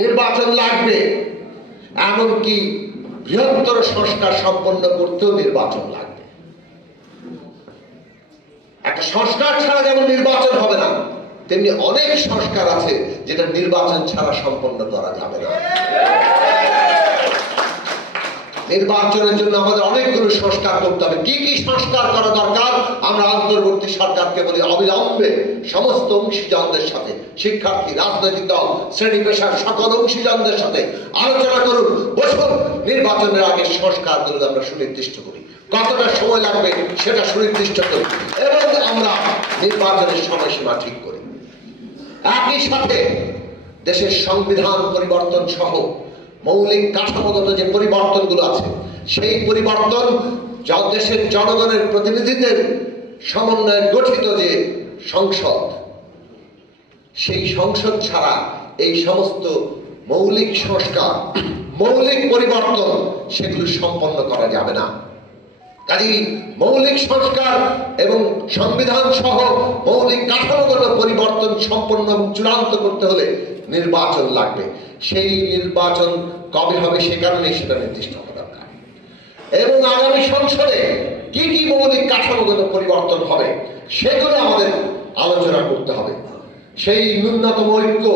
নির্বাচন লাগবে। এমনকি বৃহত্তর সংস্কার সম্পন্ন করতেও নির্বাচন লাগবে। একটা সংস্কার ছাড়া যেমন নির্বাচন হবে না, তেমনি অনেক সংস্কার আছে যেটা নির্বাচন ছাড়া সম্পন্ন করা যাবে না। নির্বাচনের জন্য আমাদের অনেকগুলো সংস্কার করতে হবে। কি কি সংস্কার করা দরকার? আমরা অন্তর্বর্তী সরকারকে বলি অবিলম্বে সমস্ত অংশীজনদের সাথে, শিক্ষার্থী, রাজনৈতিক দল, শ্রেণি পেশার সকল অংশীজনদের সাথে আলোচনা করুন। বসুন। নির্বাচনের আগে সংস্কার সংস্কারগুলো আমরা সুনির্দিষ্ট করি। কতটা সময় লাগবে সেটা সুনির্দিষ্ট করি এবং আমরা নির্বাচনের সময়সীমা ঠিক করি। একই সাথে দেশের সংবিধান পরিবর্তন সহ মৌলিক কাঠামোগত যে পরিবর্তনগুলো আছে, সেই পরিবর্তন দেশের জনগণের প্রতিনিধিদের সমন্বয়ে গঠিত যে সংসদ, সেই সংসদ ছাড়া এই সমস্ত মৌলিক সংস্কার, মৌলিক পরিবর্তন সেগুলো সম্পন্ন করা যাবে না। কাজী মৌলিক সংস্কার এবং সংবিধান সহ মৌলিক কাঠামোগত পরিবর্তন সম্পন্ন চূড়ান্ত করতে হলে নির্বাচন লাগবে। সেই নির্বাচন কবে হবে সে কারণে সেটা নির্দিষ্ট হওয়া দরকার। এবং আগামী সংসদে কি কি মৌলিক কাঠামোগত পরিবর্তন হবে সেগুলো আমাদের আলোচনা করতে হবে। সেই ন্যূনতম ঐক্য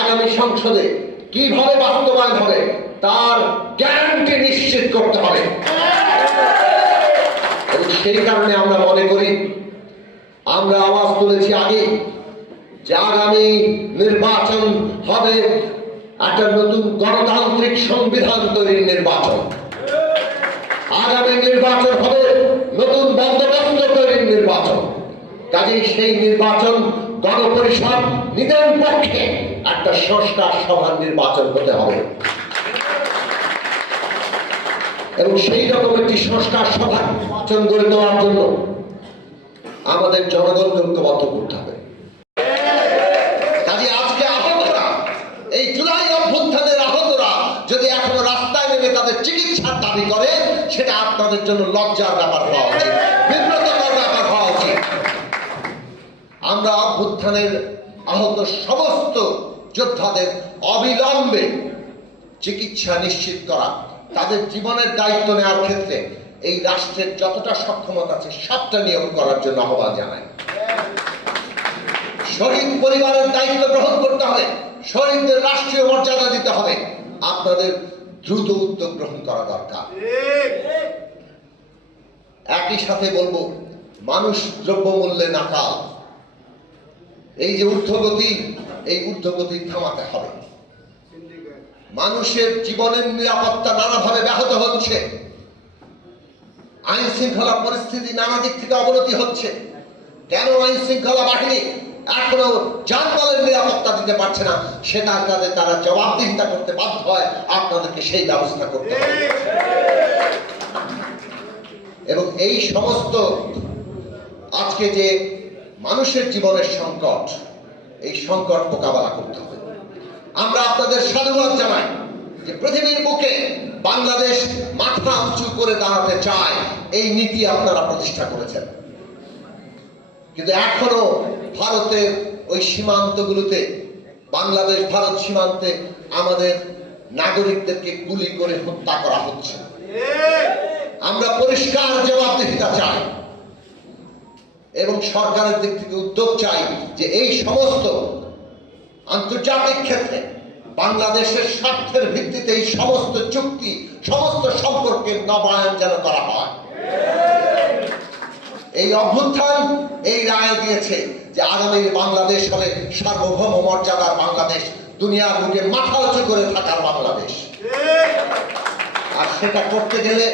আগামী সংসদে কীভাবে বাস্তবায়ন হবে তার গ্যারান্টি নিশ্চিত করতে হবে। সেই কারণে আমরা মনে করি, আমরা আওয়াজ তুলেছি আগে যে আগামী নির্বাচন হবে একটা নতুন গণতান্ত্রিক সংবিধান তৈরির নির্বাচন। আগামী নির্বাচন হবে নতুন বন্দোবস্ত তৈরির নির্বাচন। কাজেই সেই নির্বাচন গণপরিষদ নিদের পক্ষে একটা সংস্কার সভার নির্বাচন হতে হবে। এবং সেই রকম একটি সংস্কার সভা নির্বাচন গড়ে দেওয়ার জন্য আমাদের জনগণকে ঐক্যবদ্ধ করতে হবে। জন্য লজ্জার ব্যাপার হওয়া উচিত, বিব্রতকর ব্যাপার হওয়া উচিত। আমরা অভ্যুত্থানের আহত সমস্ত যোদ্ধাদের অবিলম্বে চিকিৎসা নিশ্চিত করা, তাদের জীবনের দায়িত্ব নেওয়ার ক্ষেত্রে এই রাষ্ট্রের যতটা সক্ষমতা আছে, সবটা নিয়োগ করার জন্য আহ্বান জানাই। শহীদ পরিবারের দায়িত্ব গ্রহণ করতে হবে, শহীদদের রাষ্ট্রীয় মর্যাদা দিতে হবে। আপনাদের দ্রুত উদ্যোগ গ্রহণ করা দরকার। একই সাথে বলব, মানুষ দ্রব্যমূল্যে নাকাল। এই যে ঊর্ধ্বগতি, এই ঊর্ধ্বগতি থামাতে হবে। মানুষের জীবনের নিরাপত্তা নানাভাবে ব্যাহত হচ্ছে। আইন শৃঙ্খলা পরিস্থিতি নানা দিক থেকে অবনতি হচ্ছে। কেন আইন শৃঙ্খলা বাহিনী এখনও যানবাহনের নিরাপত্তা দিতে পারছে না, সেটা তাদের তারা জবাবদিহিতা করতে বাধ্য হয়। আপনাদেরকে সেই ব্যবস্থা করতে হবে। এবং এই সমস্ত আজকে যে মানুষের জীবনের সংকট, এই সংকট মোকাবেলা করতে হবে। আমরা আপনাদের সাধুবাদ জানাই যে পৃথিবীর বুকে বাংলাদেশ মাথা উঁচু করে দাঁড়াতে চায়, এই নীতি আপনারা প্রতিষ্ঠা করেছেন। কিন্তু এখনও ভারতের ওই সীমান্তগুলোতে, বাংলাদেশ, ভারত সীমান্তে আমাদের নাগরিকদেরকে গুলি করে হত্যা করা হচ্ছে। আমরা পরিষ্কার জবাবদিহিতা চাই। এবং সরকারের দিক থেকে উদ্যোগ চাই যে এই সমস্ত আন্তর্জাতিক ক্ষেত্রে বাংলাদেশের স্বার্থের ভিত্তিতে এই সমস্ত চুক্তি, সমস্ত সম্পর্কের নবায়ন যেন করা হয়। এই অভ্যুত্থান এই রায় দিয়েছে যে আগামী বাংলাদেশ হবে সার্বভৌম মর্যাদার বাংলাদেশ, দুনিয়ার বুকে মাথা উঁচু করে থাকার বাংলাদেশ। আর সেটা করতে গেলে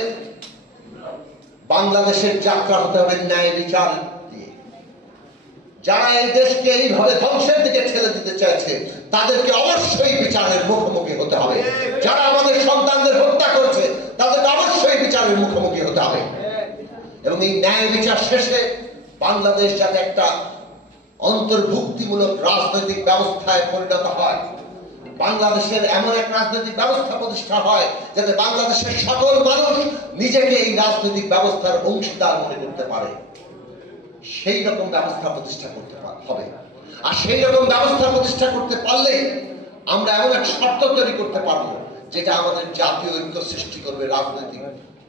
বাংলাদেশের যাত্রা হতে হবে ন্যায় বিচার দিয়ে যারা এই দেশকে এইভাবে ধ্বংসের দিকে ঠেলে দিতে চাইছে, তাদেরকে অবশ্যই বিচারের মুখোমুখি হতে হবে। যারা আমাদের সন্তানদের হত্যা করছে, তাদেরকে অবশ্যই বিচারের মুখোমুখি হতে হবে। এবং এই ন্যায় বিচার শেষে বাংলাদেশ যাতে একটা অন্তর্ভুক্তিমূলক রাজনৈতিক ব্যবস্থায় পরিণত হয় বাংলাদেশের এমন এক রাজনৈতিক ব্যবস্থা প্রতিষ্ঠা হয় যাতে বাংলাদেশের সকল মানুষ নিজেকে এই রাজনৈতিক ব্যবস্থার অংশীদার মনে করতে পারে। সেই রকম ব্যবস্থা প্রতিষ্ঠা করতে হবে। আর সেই রকম ব্যবস্থা প্রতিষ্ঠা করতে পারলে আমরা এমন এক শর্ত তৈরি করতে পারব যেটা আমাদের জাতীয় ঐক্য সৃষ্টি করবে রাজনৈতিক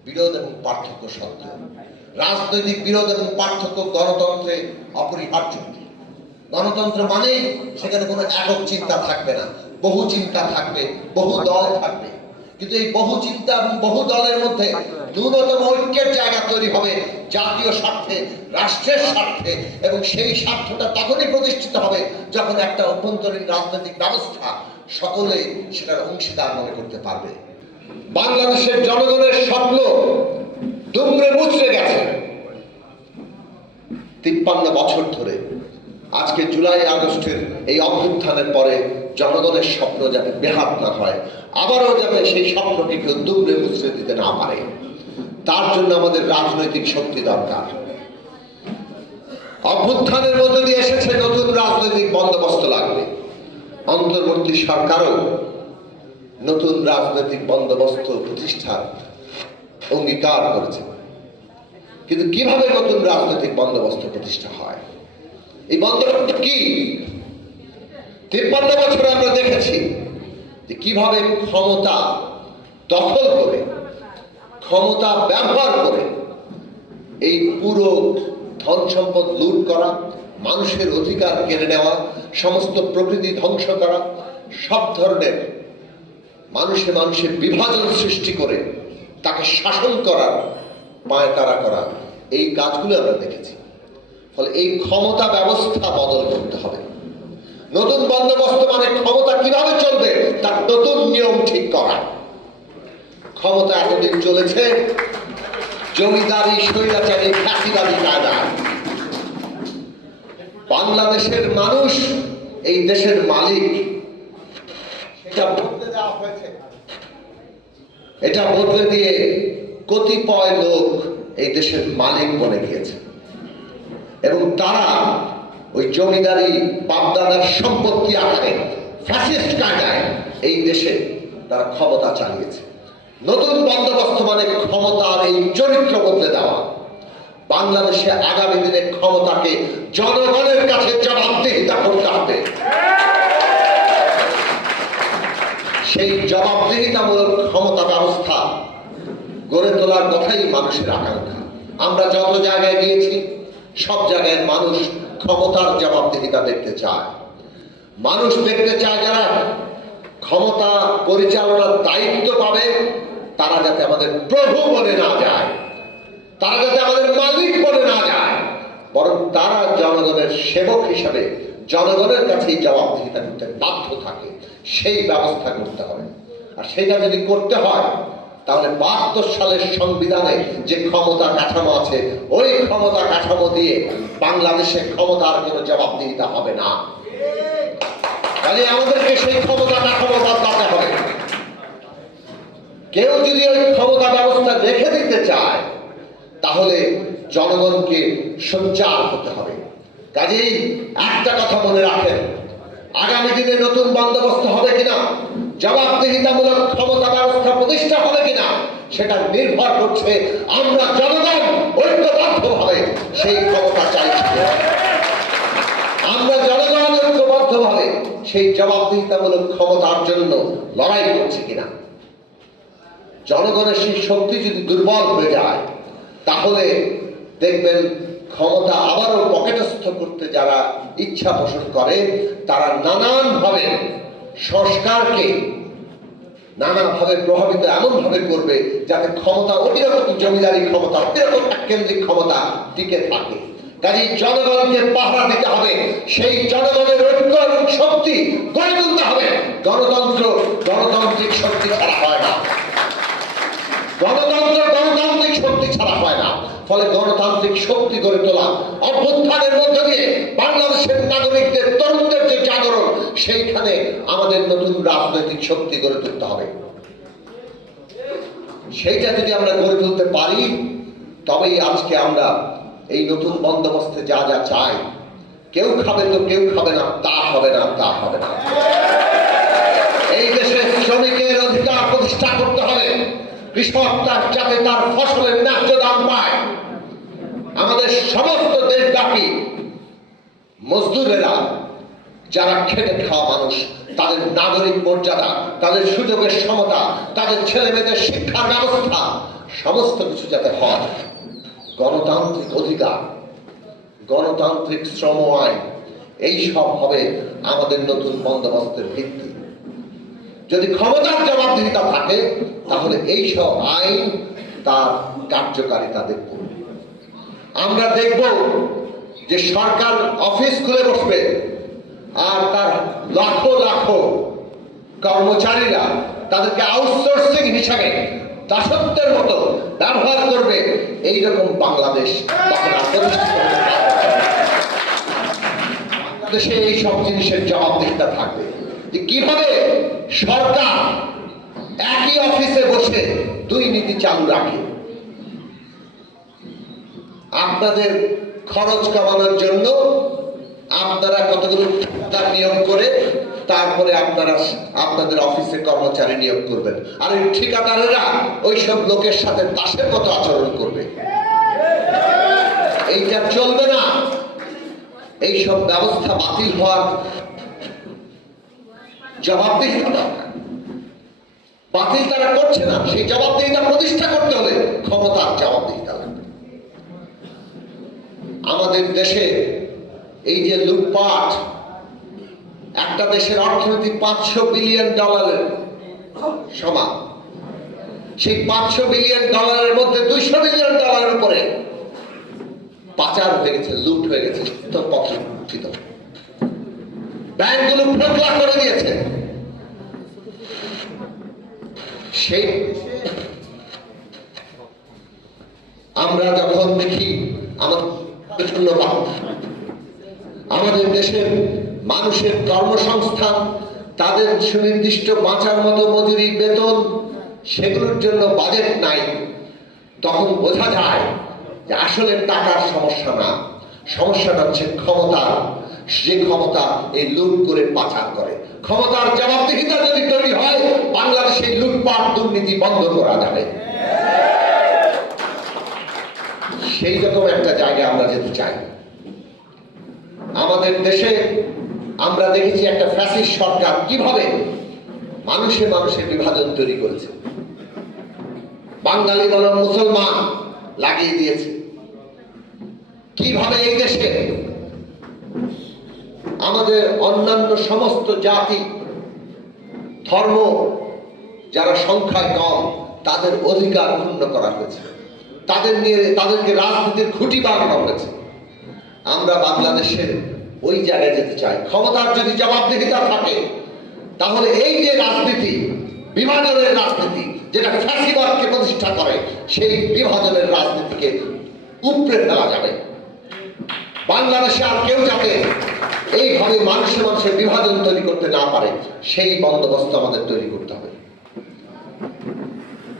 বিরোধ এবং পার্থক্য সত্ত্বেও। রাজনৈতিক বিরোধ এবং পার্থক্য গণতন্ত্রে অপরিহার্য। গণতন্ত্র মানেই সেখানে কোনো একক চিন্তা থাকবে না। বহু চিন্তা থাকবে, বহু দল থাকবে। কিন্তু এই বহু চিন্তা এবং বহু দলের মধ্যে ন্যূনতম ঐক্যের জায়গা তৈরি হবে জাতীয় স্বার্থে, রাষ্ট্রের স্বার্থে, এবং সেই স্বার্থটা তখনই প্রতিষ্ঠিত হবে যখন একটা অভ্যন্তরীণ রাজনৈতিক ব্যবস্থা সকলে সেটার অংশীদার মনে করতে পারবে। বাংলাদেশের জনগণের স্বপ্ন দুমড়ে মুচড়ে গেছে। তিপ্পান্ন বছর ধরে, আজকে জুলাই আগস্টের এই অভ্যুত্থানের পরে জনগণের স্বপ্ন যাতে বেহাত না হয়, আবারও যাতে সেই স্বপ্নকে কেউ মুচড়ে দিতে না পারে। তার জন্য আমাদের রাজনৈতিক শক্তি দরকার। অভ্যুত্থানের মধ্য দিয়ে এসেছে নতুন রাজনৈতিক বন্দোবস্ত লাগবে। অন্তর্বর্তী সরকারও নতুন রাজনৈতিক বন্দোবস্ত প্রতিষ্ঠার অঙ্গীকার করেছে। কিন্তু কীভাবে নতুন রাজনৈতিক বন্দোবস্ত প্রতিষ্ঠা হয়? এই বন্দোবস্ত কি? তিপ্পান্ন বছরে আমরা দেখেছি যে কীভাবে ক্ষমতা দখল করে, ক্ষমতা ব্যবহার করে এই পুরো ধন সম্পদ লুট করা, মানুষের অধিকার কেড়ে নেওয়া, সমস্ত প্রকৃতি ধ্বংস করা, সব ধরনের মানুষে মানুষে বিভাজন সৃষ্টি করে তাকে শাসন করার পায় তারা করা, এই কাজগুলো আমরা দেখেছি। ফলে এই ক্ষমতা ব্যবস্থা বদল করতে হবে। নতুন বন্দোবস্ত মানে ক্ষমতা কীভাবে চলবে, তার নতুন নিয়ম ঠিক করা। ক্ষমতা এতদিন চলেছে, জমিদারি, স্বৈরাচারী ফাঁসিবাদী কায়দায় বাংলাদেশের মানুষ, এই দেশের মালিক এটা বদলে দিয়ে কতিপয় লোক এই দেশের মালিক বনে গিয়েছে। এবং তারা ওই জমিদারি বাপদাদার সম্পত্তি আকারে ফ্যাসিস্ট কায়দায় এই দেশে তারা ক্ষমতা চালিয়েছে। নতুন বন্দোবস্ত মানে ক্ষমতার এই চরিত্র বদলে দেওয়া। বাংলাদেশে আগামী দিনে ক্ষমতাকে জনগণের কাছে জবাবদিহিতা করতে হবে। সেই জবাবদিহিতামূলক ক্ষমতা ব্যবস্থা গড়ে তোলার কথাই মানুষের আকাঙ্ক্ষা। আমরা যত জায়গায় গিয়েছি, সব জায়গায় মানুষ ক্ষমতার জবাবদিহিতা দেখতে চায়। মানুষ দেখতে চায় যারা ক্ষমতা পরিচালনার দায়িত্ব পাবে, তারা যাতে আমাদের প্রভু বলে না যায়, তারা যাতে আমাদের মালিক বলে না যায়, বরং তারা জনগণের সেবক হিসাবে জনগণের কাছেই জবাবদিহিতা করতে বাধ্য থাকে। সেই ব্যবস্থা করতে হবে। আর সেটা যদি করতে হয় তাহলে বাহাত্তর সালের সংবিধানে যে ক্ষমতা কাঠামো আছে, ওই ক্ষমতা কাঠামো দিয়ে বাংলাদেশের ক্ষমতার কোনো জবাবদিহিতা হবে না। কাজে আমাদেরকে সেই ক্ষমতা কাঠামো বদলাতে হবে। কেউ যদি ওই ক্ষমতা ব্যবস্থা রেখে দিতে চায়, তাহলে জনগণকে সোচ্চার হতে হবে। কাজেই একটা কথা মনে রাখেন, আগামী দিনে নতুন বন্দোবস্ত হবে কিনা? জবাবদিহিতামূলক ক্ষমতা ব্যবস্থা প্রতিষ্ঠা হবে কিনা, সেটা নির্ভর করছে আমরা জনগণ ঐক্যবদ্ধভাবে সেই ক্ষমতা চাইছি। আমরা জনগণ ঐক্যবদ্ধভাবে সেই জবাবদিহিতামূলক ক্ষমতার জন্য লড়াই করছি কিনা। জনগণের সেই শক্তি যদি দুর্বল হয়ে যায়, তাহলে দেখবেন ক্ষমতা আবারও পকেটস্থ করতে যারা ইচ্ছা পোষণ করে, তারা নানানভাবে সংস্কারকে নানাভাবে প্রভাবিত, এমনভাবে করবে যাতে ক্ষমতা অতিরিক্ত জমিদারি ক্ষমতা অতিরিক্ত কেন্দ্রিক ক্ষমতা টিকে থাকে। কাজে জনগণকে পাহারা দিতে হবে। সেই জনগণের ঐক্য শক্তি গড়ে তুলতে হবে। গণতন্ত্র, গণতান্ত্রিক শক্তি ছাড়া হয় না। গণতন্ত্র, গণতান্ত্রিক শক্তি ছাড়া হয় না। ফলে গণতান্ত্রিক শক্তি গড়ে তোলা অভ্যুত্থানের মধ্য দিয়ে বাংলাদেশের নাগরিকদের জাগরণ সেইখানে আমাদের নতুন রাজনৈতিক শক্তি গড়ে তুলতে হবে। সেইটা যদি আমরা গড়ে তুলতে পারি, তবেই আজকে আমরা এই নতুন বন্দোবস্তে যা যা চাই, কেউ খাবে তো কেউ খাবে না, তা হবে না, তা হবে না। এই দেশের শ্রমিকের অধিকার প্রতিষ্ঠা করতে হবে। কৃষক তার যাতে তার ফসলের ন্যায্য দাম পায়। আমাদের সমস্ত দেশব্যাপী মজদুরেরা যারা খেটে খাওয়া মানুষ, তাদের নাগরিক মর্যাদা, তাদের সুযোগের সমতা, তাদের ছেলে মেয়েদের শিক্ষার ব্যবস্থা, সমস্ত কিছু যাতে হয়। গণতান্ত্রিক অধিকার, গণতান্ত্রিক শ্রম আইন, এই সব হবে আমাদের নতুন বন্দোবস্তের ভিত্তি। যদি ক্ষমতার জবাবদিহিতা থাকে, তাহলে এই সব আইন তার কার্যকারিতা দেখব। আমরা দেখব যে সরকার অফিস খুলে বসবে আর তার লাখো লাখো কর্মচারীরা তাদেরকে আউটসোর্সিং হিসাবে দাসত্বের মতো ব্যবহার করবে। এইরকম বাংলাদেশ। দেশে এই সব জিনিসের জবাবদিহিতা থাকবে। যে কীভাবে সরকার একই অফিসে বসে দুই নীতি চালু রাখে। আপনাদের খরচ কমানোর জন্য আপনারা কতগুলো ঠিকাদার নিয়োগ করে, তারপরে আপনারা আপনাদের অফিসে কর্মচারী নিয়োগ করবেন। আর ওই ঠিকাদারেরা ওইসব লোকের সাথে দাসের মতো আচরণ করবে। এইটা চলবে না। এইসব ব্যবস্থা বাতিল হওয়ার জবাবদিহিতা বাতিল তারা করছে না, সেই জবাবদিহিতা প্রতিষ্ঠা করতে হলে ক্ষমতার জবাবদিহিতা আমাদের দেশে এই যে লুটপাট, একটা দেশের অর্থনীতি পাঁচশো বিলিয়ন ডলারের সমান সেই পাঁচশো বিলিয়ন ডলারের মধ্যে দুইশো বিলিয়ন ডলারের উপরে পাচার হয়ে গেছে, লুট হয়ে গেছে ব্যাংকগুলো ফোকলা করে দিয়েছে সেই আমরা যখন দেখি, আমাদের জন্য। আমাদের দেশের মানুষের কর্মসংস্থান, তাদের সুনির্দিষ্ট বাঁচার মতো মজুরি, বেতন, সেগুলোর জন্য বাজেট নাই। তখন বোঝা যায় যে আসলে টাকার সমস্যা না। সমস্যাটা হচ্ছে ক্ষমতার যে ক্ষমতা এই লুট করে পাচার করে। ক্ষমতার জবাবদিহিতা যদি তৈরি হয়, বাংলাদেশে লুটপাট দুর্নীতি বন্ধ করা যাবে। সেই রকম একটা জায়গায় আমরা যেতে চাই। আমাদের দেশে আমরা দেখেছি একটা ফ্যাসিস্ট সরকার কীভাবে মানুষে মানুষের বিভাজন তৈরি করেছে। বাঙালি বনাম মুসলমান লাগিয়ে দিয়েছে। কীভাবে এই দেশে আমাদের অন্যান্য সমস্ত জাতি, ধর্ম, যারা সংখ্যায় কম, তাদের অধিকার ক্ষুণ্ণ করা হয়েছে। তাদের নিয়ে তাদেরকে রাজনীতির খুঁটি বানানো হয়েছে। আমরা বাংলাদেশের ওই জায়গায় যেতে চাই। ক্ষমতার যদি জবাবদিহিতা থাকে, তাহলে এই যে রাজনীতি, বিভাজনের রাজনীতি, যেটা ফ্যাসিবাদকে প্রতিষ্ঠা করে, সেই বিভাজনের রাজনীতিকে উপড়ে ফেলা যাবে। বাংলাদেশে আর কেউ যাতে এইভাবে মানুষে মানুষের বিভাজন তৈরি করতে না পারে, সেই বন্দোবস্ত আমাদের তৈরি করতে হবে।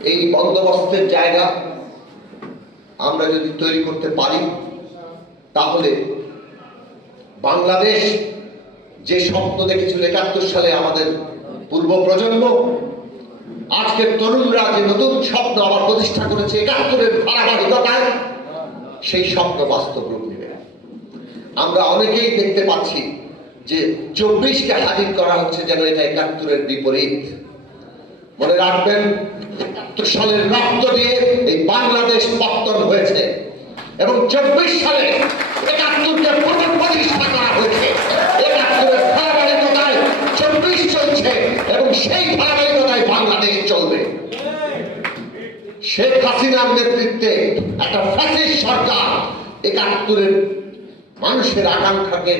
এই বন্দোবস্তের জায়গা আমরা যদি তৈরি করতে পারি তাহলে বাংলাদেশ যে স্বপ্ন দেখেছিল একাত্তর সালে আমাদের পূর্ব প্রজন্ম আজকের তরুণরা যে নতুন স্বপ্ন আবার প্রতিষ্ঠা করেছে একাত্তরের ধারাবাহিকতায়, সেই স্বপ্ন বাস্তব রূপ নেবে। আমরা অনেকেই দেখতে পাচ্ছি যে চব্বিশকে হাজির করা হচ্ছে যেন এটা একাত্তরের বিপরীত। মনে রাখবেন, একাত্তর সালের রক্ত দিয়ে এই বাংলাদেশ পত্তন হয়েছে। এবং চব্বিশ সালে একাত্তরকে পুনঃপ্রতিষ্ঠা করা হয়েছে। একাত্তরের ধারাবাহিকতায় চব্বিশ চলছে এবং সেই ধারাবাহিকতায় বাংলাদেশ চলবে। শেখ হাসিনার নেতৃত্বে একটা ফ্যাসিস্ট সরকার একাত্তরের মানুষের আকাঙ্ক্ষাকে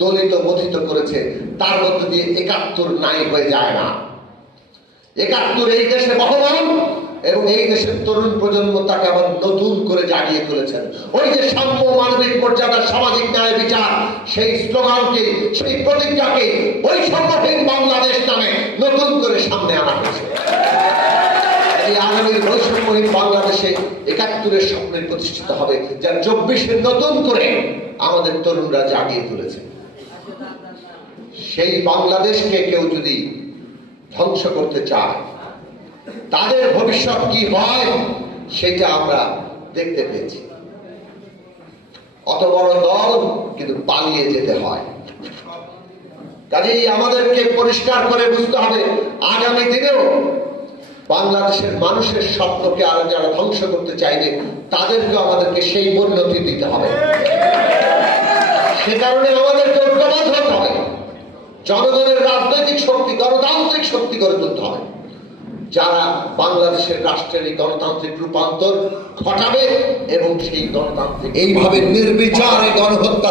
দলিত মথিত করেছে। তার মধ্যে দিয়ে একাত্তর নাই হয়ে যায় না। একাত্তর এই দেশে বহমান এবং এই দেশের তরুণ প্রজন্ম তাকে আবার নতুন করে জাগিয়ে তুলেছেন। ওই যে সাম্য মানবিক মর্যাদা, সামাজিক ন্যায় বিচার, সেই স্লোগানকে, সেই প্রতিজ্ঞাকে ওই সম্মহীন বাংলাদেশ নামে নতুন করে সামনে আনা হয়েছে। আগামীর বৈষম্যহীন বাংলাদেশে একাত্তরের স্বপ্নে প্রতিষ্ঠিত হবে, যা চব্বিশের নতুন করে আমাদের তরুণরা জাগিয়ে তুলেছে। সেই বাংলাদেশকে কেউ যদি ধ্বংস করতে চায় তাদের ভবিষ্যৎ কি হয়, সেটা আমরা দেখতে পেয়েছি। অত বড় দল কিন্তু পালিয়ে যেতে হয়। কাজেই আমাদেরকে পরিষ্কার করে বুঝতে হবে, আগামী দিনেও বাংলাদেশের মানুষের স্বপ্নকে আরও যারা ধ্বংস করতে চাইবে, তাদেরকে আমাদেরকে সেই পরিণতি দিতে হবে। সে কারণে আমাদেরকে ঐক্যবদ্ধ হতে হবে। জনগণের রাজনৈতিক শক্তি, গণতান্ত্রিক শক্তি গড়ে তুলতে হবে। যারা বাংলাদেশের রাষ্ট্রের এই গণতান্ত্রিক রূপান্তর ঘটাবে এবং সেই গণতান্ত্রিক এইভাবে নির্বিচারে গণহত্যা